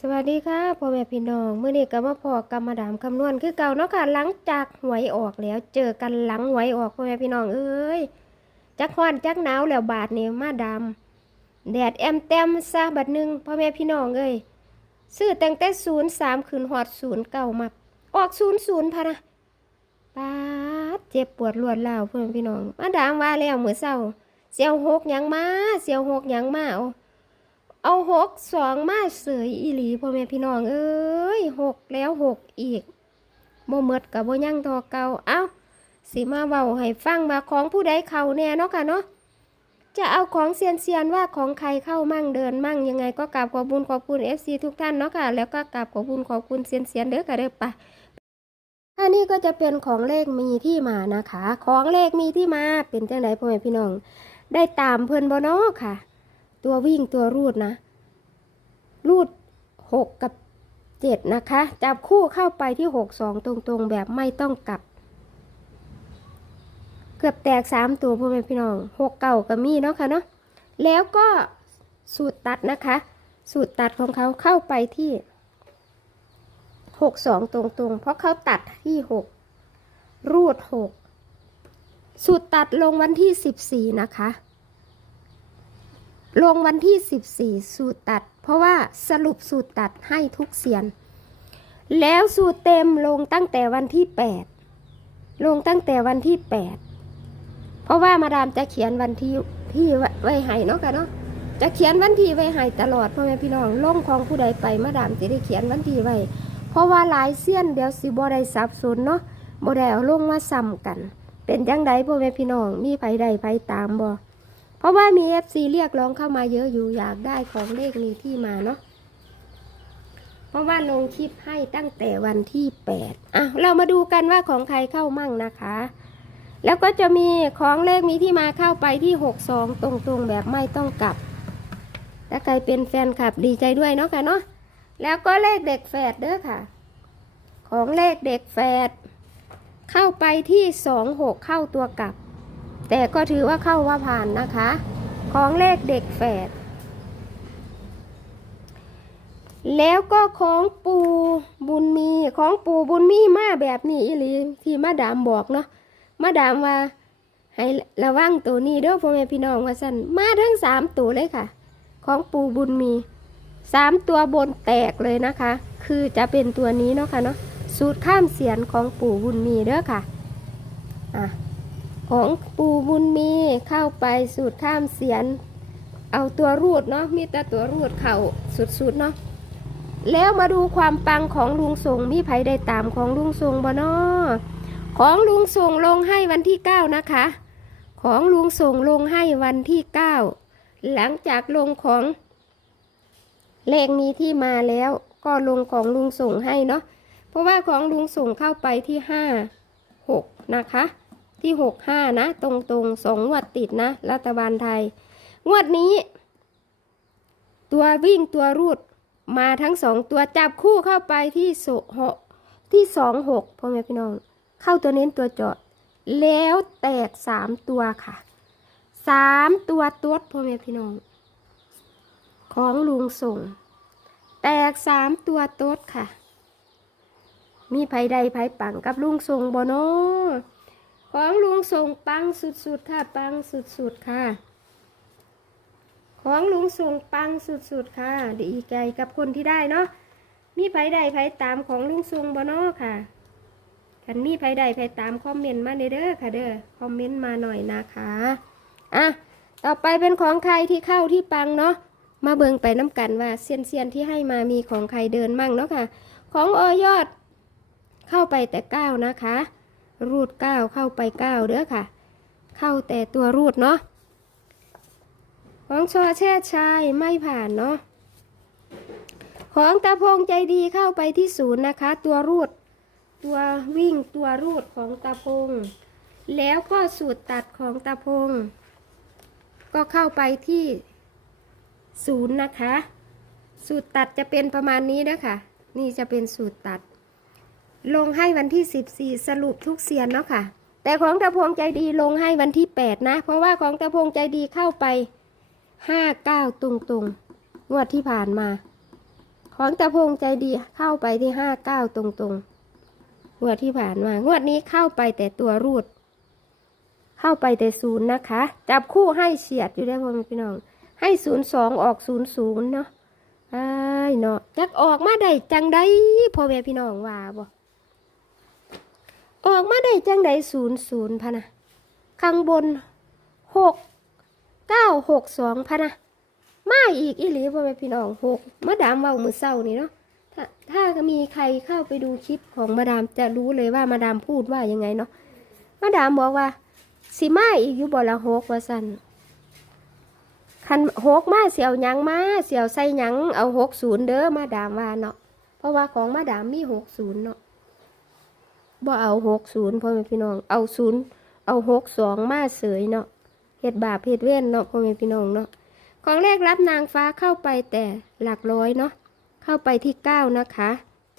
สวัสดีค่ะพ่อแม่พี่น้องเมื่อนี้ก็มาพอกรรมาดามคำนวณคือเก่าเนาะค่ะหลังจากหวยออกแล้ว เจอกันหลังหวยออกพ่อแม่พี่น้องเอ้ยจักฮ้อนจักหนาวแล้วบาดนี่มาดามแดดแอมแต้มซะบัดหนึ่งพ่อแม่พี่น้องเอ้ยซื้อแต่งแต่ศูนย์สามคืนหอดศูนย์เก่ามาออกศูนย์ศูนย์พะนะปาดเจ็บปวดรวดร้าพ่อแม่พี่น้อง มาดามว่าแล้วเหมื้อเช้าเสียวหกยังมาเสียวหกยังมาเอา เอาหกสองมาเสยอีหลีพ่อแม่พี่น้องเอ้ยหกแล้วหกอีกบ่หมดกับบ่ยั่งทอเก่าเอ้าสิมาเว้าให้ฟังว่าของผู้ใดเขาแน่เนาะค่ะเนาะจะเอาของเซียนเซียนว่าของใครเข้ามั่งเดินมั่งยังไงก็กราบขอบคุญขอบคุณ FC ทุกท่านเนาะค่ะแล้วก็กราบขอบคุญขอบคุณเซียนเซียนเด้อค่ะเด้อไปอันนี้ก็จะเป็นของเลขมีที่มานะคะ ของเลขมีที่มาเป็นจังไดพ่อแม่พี่น้อง ได้ตามเพิ่อนบ่เนาะค่ะ ตัววิ่งตัวรูดนะ รูดหกกับเจ็ดนะคะ จับคู่เข้าไปที่หกสองตรงๆ แบบไม่ต้องกลับ เกือบแตกสามตัวพ่อแม่พี่น้องหกเก่ากับมีเนาะค่ะเนาะแล้วก็สูตรตัดนะคะ สูตรตัดของเขาเข้าไปที่หกสองตรงๆ เพราะเขาตัดที่หกรูดหกสูตรตัดลงวันที่สิบสี่นะคะ ลงวันที่ 14 สูตรตัด เพราะว่าสรุปสูตรตัดให้ทุกเสียน แล้วสูตรเต็มลงตั้งแต่วันที่ 8 ลงตั้งแต่วันที่ 8 เพราะว่ามาดามจะเขียนวันที่ที่ไว้ให้เนาะค่ะเนาะจะเขียนวันที่ไว้ให้ตลอดพ่อแม่พี่น้องลงของผู้ใดไปมาดามจะได้เขียนวันที่ไว้เพราะว่าหลายเสี้ยนเดี๋ยวสิบ่ได้สับสนเนาะบ่ได้เอาลงมาซ้ำกัน เป็นจังใดพ่อแม่พี่น้องมีไผใดไผตามบ่ ราะว่ามี FC เรียกร้องเข้ามาเยอะอยู่อยากได้ของเลขนี้ที่มาเนาะ เพราะว่าลงคลิปให้ตั้งแต่วันที่8อะเรามาดูกันว่าของใครเข้ามั่งนะคะ แล้วก็จะมีของเลขนี้ที่มาเข้าไปที่62ตรงๆแบบไม่ต้องกลับ ถ้าใครเป็นแฟนคลับดีใจด้วยเนาะค่ะเนาะ แล้วก็เลขเด็กแฝดเด้อค่ะ ของเลขเด็กแฝดเข้าไปที่26เข้าตัวกลับ แต่ก็ถือว่าเข้าว่าผ่านนะคะ ของเลขเด็กแฝด แล้วก็ของปูบุญมีของปูบุญมีมาแบบนี้อีหลีที่มาดามบอกเนาะมาดามว่าให้ระวังตัวนี้เด้อพ่อแม่พี่น้องว่าสั่นมาทั้งสามตัวเลยค่ะ ของปูบุญมีสามตัวบนแตกเลยนะคะ คือจะเป็นตัวนี้เนาะค่ะเนาะสูตรข้ามเสียนของปูบุญมีเด้อค่ะอะ ของปูบุญมีเข้าไปสูตรข้ามเสียน เอาตัวรูดเนาะมีแต่ตัวรูดเข่าสุดๆเนาะแล้วมาดูความปังของลุงทรงมีไผได้ตามของลุงทรงบ่เนาะของลุงทรงลงให้วันที่เก้านะคะ ของลุงทรงลงให้วันที่เก้าหลังจากลงของ เลขนี้ที่มาแล้วก็ลงของลุงส่งให้เนาะเพราะว่าของลุงส่งเข้าไปที่ห้าหกนะคะ ที่หกห้านะตรงตรงๆสองงวดติดนะ รัฐบาลไทย งวดนี้ ตัววิ่งตัวรูดมาทั้งสองตัวจับคู่เข้าไปที่โสหกที่สองหกพ่อแม่พี่น้อง เข้าตัวเน้นตัวเจาะแล้วแตกสามตัวค่ะสามตัวตัวพ่อแม่พี่น้อง ของลุงส่ง แตกสามตัวตัวค่ะ มีไผใดไผปังกับลุงส่งบ่เนาะ ของลุงส่งปังสุดๆค่ะ ปังสุดๆค่ะ ของลุงส่งปังสุดๆค่ะ ดีใจกับคนที่ได้เนาะมีไผใดไผตามของลุงส่งบ่เนาะค่ะคันมีไผใดไผตามคอมเมนต์มาเด้อค่ะเด้อคอมเมนต์มาหน่อยนะคะอะต่อไปเป็นของใครที่เข้าที่ปังเนาะมาเบิงไปน้ำกันว่าเซียนเซียนๆที่ให้มามีของใครเดินมั่งเนาะค่ะ ของออยอดเข้าไปแต่เก้านะคะ รูดเก้าเข้าไปเก้าเด้อค่ะ เข้าแต่ตัวรูดเนาะของชอแช่ชายไม่ผ่านเนาะของตาพงใจดีเข้าไปที่ศูนย์นะคะ ตัวรูด ตัววิ่งตัวรูดของตาพง แล้วก็สูตรตัดของตาพง ก็เข้าไปที่ศูนย์นะคะ สูตรตัดจะเป็นประมาณนี้นะคะนี่จะเป็นสูตรตัด ลงให้วันที่ 14 สรุปทุกเสียนเนาะค่ะ แต่ของตะพงใจดีลงให้วันที่ 8 นะ เพราะว่าของตะพงใจดีเข้าไป 59 ตุงตุงงวดที่ผ่านมา ของตะพงใจดีเข้าไปที่ห้าเก้าตรงๆงวดที่ผ่านมางวดนี้เข้าไปแต่ตัวรูด เข้าไปแต่ศูนย์นะคะ จับคู่ให้เฉียดอยู่ได้พ่อแม่พี่น้อง ให้ศูนย์สองออกศูนย์ศูนย์เนาะไอ้เนาะจักออกมาได้จังได้พ่อแม่พี่น้องว่าบ่ ออกมาได้จังไดศูนย์ศูนย์พะนะข้างบนหกเก้าหกสองพะนะมาอีกอีหลีพ่อแม่พี่น้องหกมาดามเว้ามือเศร้านี่เนาะถ้าถ้ามีใครเข้าไปดูคลิปของมาดามจะรู้เลยว่ามาดามพูดว่ายังไงเนาะมาดามบอกว่าสิมาอีกอยู่บ่ละหกว่าสันคันหกมาเสียวยังมาเสียวใส่ยังเอาหกศูนย์เด้อมาดามว่าเนาะเพราะว่าของมาดามมีหกศูนย์เนาะ บ่เอาหกศูนย์พ่อแม่พี่น้อง เอาศูนย์เอาหกสองมาเสยเนาะเฮ็ดบาปเฮ็ดเว้นเนาะพ่อแม่พี่น้องเนาะของเลขรับนางฟ้าเข้าไปแต่หลักร้อยเนาะเข้าไปที่เก้านะคะ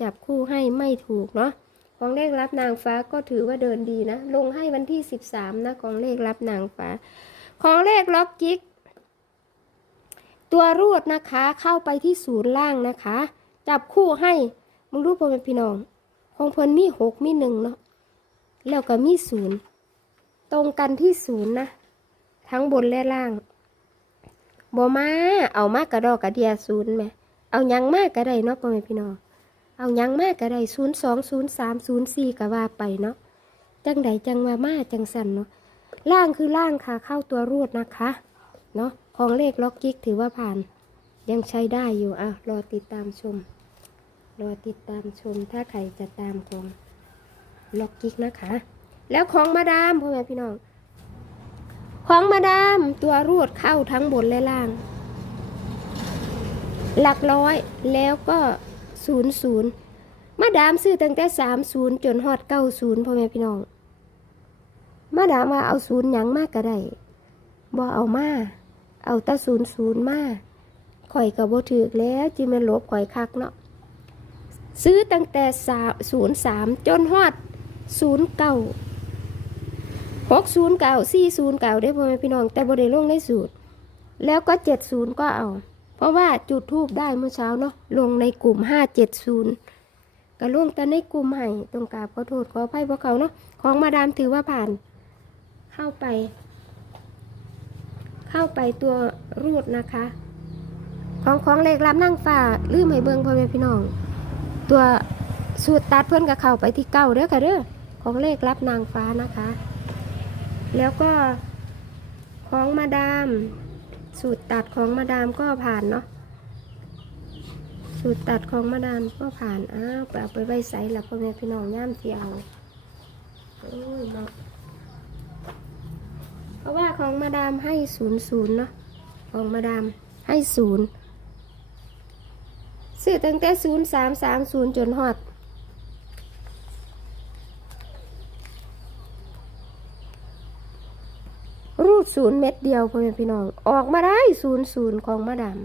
จับคู่ให้ไม่ถูกเนาะของเลขรับนางฟ้าก็ถือว่าเดินดีนะ ลงให้วันที่ 13 นะ ของเลขรับนางฟ้า ของเลขล็อกจิก ตัวรูดนะคะ เข้าไปที่ศูนย์ล่างนะคะ จับคู่ให้ มึงรู้ป่ะเป็นพี่น้อง ของเพิ่นมีหกมีหนึ่งเนาะแล้วก็มีศูนย์ตรงกันที่ศูนย์นะ ทั้งบนและล่างบอมาเอามากกระดอกกระเดียศูนย์ไหมเอายังมากกระไดเนาะพ่อแม่พี่น้องเอายังมากก็ได้ศูนย์สองศูนย์สามศูนย์สี่ก็ว่าไปเนาะจังใดจังว่ามาจังสันเนาะล่างคือล่างค่ะเข้าตัวรูดนะคะเนาะของเลขล็อกกิ๊กถือว่าผ่าน ยังใช้ได้อยู่อะรอติดตามชม รอติดตามชมถ้าใครจะตามของล็อกกิ๊กนะคะ แล้วของมาดามพ่อแม่พี่น้อง ของมาดามตัวรูดเข้าทั้งบนและล่าง หลักร้อยแล้วก็ศูนย์ศูนย์มาดามซื้อตั้งแต่สามศูนย์จนฮอดเก้าศูนย์พ่อแม่พี่น้อง มาดามว่าเอาศูนย์หยังมากก็ได้บ่เอามา เอาแตาศูนย์ศูนย์มาข่อยกับบ่ถือแล้วจิมันลบข่อยคักเนาะ ซื้อตั้งแต่สาศูนย์สามจนฮอดศูนย์เก้าหกศูนย์เก้าสี่ศูนย์เก้าได้พ่อแม่พี่น้อง แต่บ่ได้ลงในสูตร แล้วก็เจ็ดศูนย์ก็เอา เพราะว่าจุดทูบได้เมื่อเช้าเนาะลงในกลุ่มห้าเจ็ดศูนย์ก็ลงแต่ในกลุ่มให้ตรงกราบขอโทษขออภัยพวกเขาเนาะของมาดามถือว่าผ่านเข้าไป เข้าไปตัวรูดนะคะ ของของเลขรับนั่งฝ่าลืมให้เบิงพ่อแม่พี่น้อง ตัวสูตรตัดเพื่อนกับเข้าไปที่เก้าเด้อค่ะเด้อของเลขรับนางฟ้านะคะ แล้วก็ของมาดาม สูตรตัดของมาดามก็ผ่านเนาะสูตรตัดของมาดามก็ผ่านอ้าวไปเอาไปไว้ใส่ละพ่อแม่พี่น้องย่ามเสียวโอ้ยเนาะเพราะว่าของมาดามให้ศูนย์ศูนย์เนาะของมาดามให้ศูนย์ ซื้อตั้งแต่ศูนย์สามสามศูนย์จนฮอดรูดศูนย์เม็ดเดียวพ่อแม่พี่น้อง ออกมาได้ศูนย์ศูนย์ของมาดาม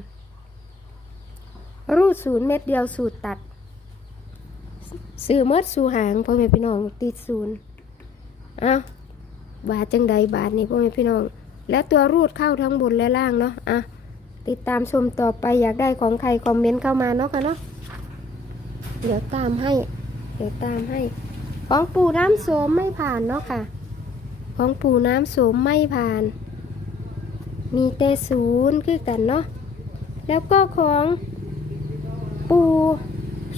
รูดศูนย์เม็ดเดียวสูตรตัดซื้อเมดสู่หางพ่อแม่พี่น้องติดศูนย์เอ้าบาทจังใดบาทนี่พ่อแม่พี่น้อง แล้วตัวรูดเข้าทั้งบนและล่างเนาะอะ ติดตามชมต่อไปอยากได้ของใครคอมเมนต์เข้ามาเนาะค่ะเนาะเดี๋ยวตามให้ เดี๋ยวตามให้ ของปู่น้ำโสมไม่ผ่านเนาะค่ะ ของปู่น้ำโสมไม่ผ่าน มีแต่ศูนย์คือกันเนาะแล้วก็ของปู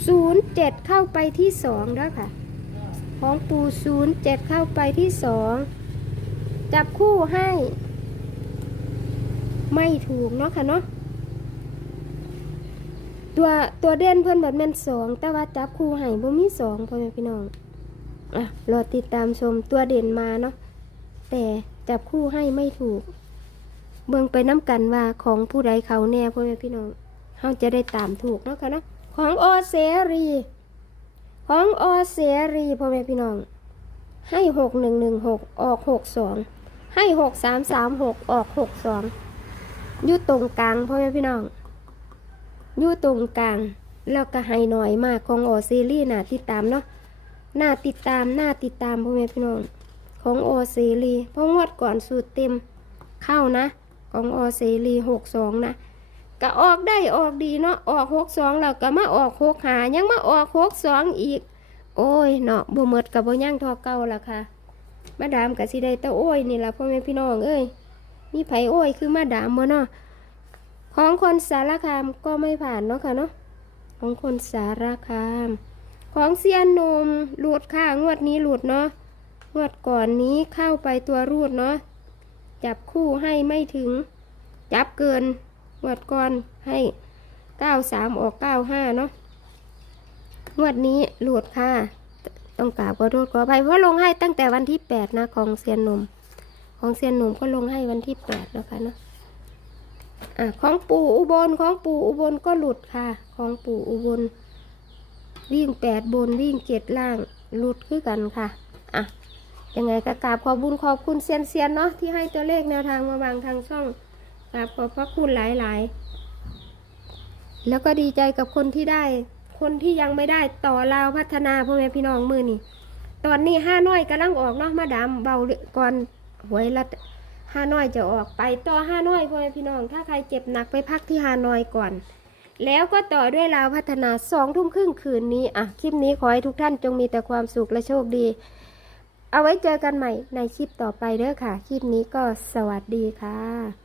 ศูนย์เจ็ดเข้าไปที่สองแล้วค่ะ ของปูศูนย์เจ็ดเข้าไปที่สองจับคู่ให้ ไม่ถูกเนาะค่ะเนาะตัวตัวเด่นเพิ่นแบบแม่นสองแต่ว่าจับคู่ให้บ่มีสองพ่อแม่พี่น้องอะรอติดตามชมตัวเด่นมาเนาะแต่จับคู่ให้ไม่ถูก เบิ่งไปน้ำกันว่าของผู้ใดเขาแน่พ่อแม่พี่น้องเขาจะได้ตามถูกเนาะค่ะเนาะของอเสรี ของอเสรีพ่อแม่พี่น้อง ให้หกหนึ่งหนึ่งหกออกหกสองให้หกสามสามหกออกหกสอง อยู่ตรงกลางพ่อแม่พี่น้องอยู่ตรงกลาง แล้วก็ให้หน่อยมากของอเสรีน่าติดตามเนาะน่าติดตามน่าติดตามพ่อแม่พี่น้อง ของโอเซรีเพราะงวดก่อนสูตรเต็มเข้านะ ของโอเซรีหกสองนะก็ออกได้ออกดีเนาะออกหกสองแล้วก็มาออกหกหายังมาออกหกสองอีก โอ้ยเนาะบ่หมดกับบ่ย่างทอเก่าละค่ะ มาดามกับสิได้แตะโอ้ยนี่ล่ะพ่อแม่พี่น้องเอ้ย มีไผโอ้ยคือมาดามบ่เนาะของคนสารคามก็ไม่ผ่านเนาะค่ะเนาะของคนสารคาม ของเซียนนมหลุดค่ะงวดนี้หลุดเนาะงวดก่อนนี้เข้าไปตัวรูดเนาะจับคู่ให้ไม่ถึง จับเกินงวดก่อนให้เก้าสามออกเก้าห้าเนาะงวดนี้หลุดค่ะ ต้องกราบขอโทษขออภัยเพราะลงให้ตั้งแต่วันที่แปดนะของเซียนนม ของเซียนหนุ่มก็ลงให้วันที่แปดนะคะเนาะอะของปู่อุบลของปู่อุบลก็หลุดค่ะ ของปู่อุบล วิ่งแปดบนวิ่งเจ็ดล่างหลุดคือกันค่ะอะยังไงก็กราบขอบบุญขอบคุณเซียนเซียนเนาะที่ให้ตัวเลขแนวทางมาวางทางช่องกราบขอบพระคุณหลายๆ แล้วก็ดีใจกับคนที่ได้ คนที่ยังไม่ได้ต่อราวพัฒนาพ่อแม่พี่น้องมือนี่ตอนนี้ห้าน้อยกำลังออกเนาะมาดามเบาก่อน หวยละห้านอยจะออกไปต่อฮานอยพ่อแม่พี่น้อง ถ้าใครเจ็บหนักไปพักที่ฮานอยก่อน แล้วก็ต่อด้วยราวพัฒนาสองทุ่มครึ่งคืนนี้อะคลิปนี้ขอให้ทุกท่านจงมีแต่ความสุขและโชคดี เอาไว้เจอกันใหม่ในคลิปต่อไปเด้อค่ะ คลิปนี้ก็สวัสดีค่ะ